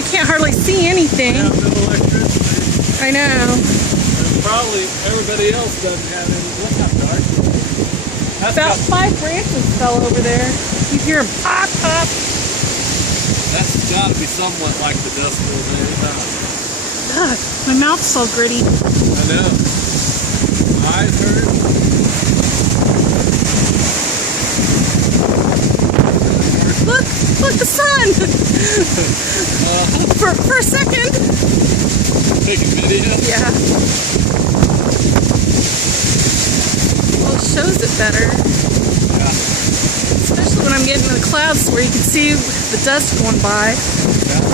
I can't hardly see anything. Have no electricity. I know. And probably everybody else doesn't have any. Look how dark it is. That's About got, 5 branches fell over there. You hear them pop, pop. that's got to be somewhat like the dust bowl there. Ugh, my mouth's all gritty. I know. My eyes hurt. Look, the sun! For a second. Taking video? Yeah. Well, it shows it better. Yeah. Especially when I'm getting in the clouds where you can see the dust going by. Yeah.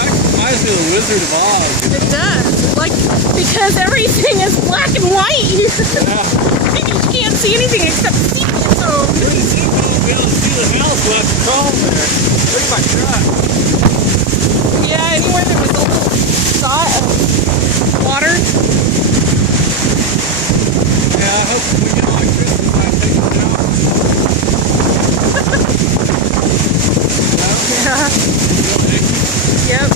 That reminds me of the Wizard of Oz. It does. Like, because everything is black and white here. Yeah. And you can't see anything except sea. So. Pretty soon we'll be able to see the house. We'll have to crawl there. Look at my truck. Yeah, anywhere there was a little dot of water. Yeah, I hope we get electricity when I take it down. Yeah. Yep.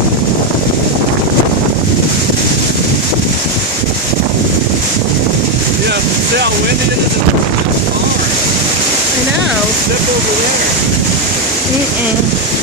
Yeah, see how windy it is in the car. I know. Step over there. Mm-mm.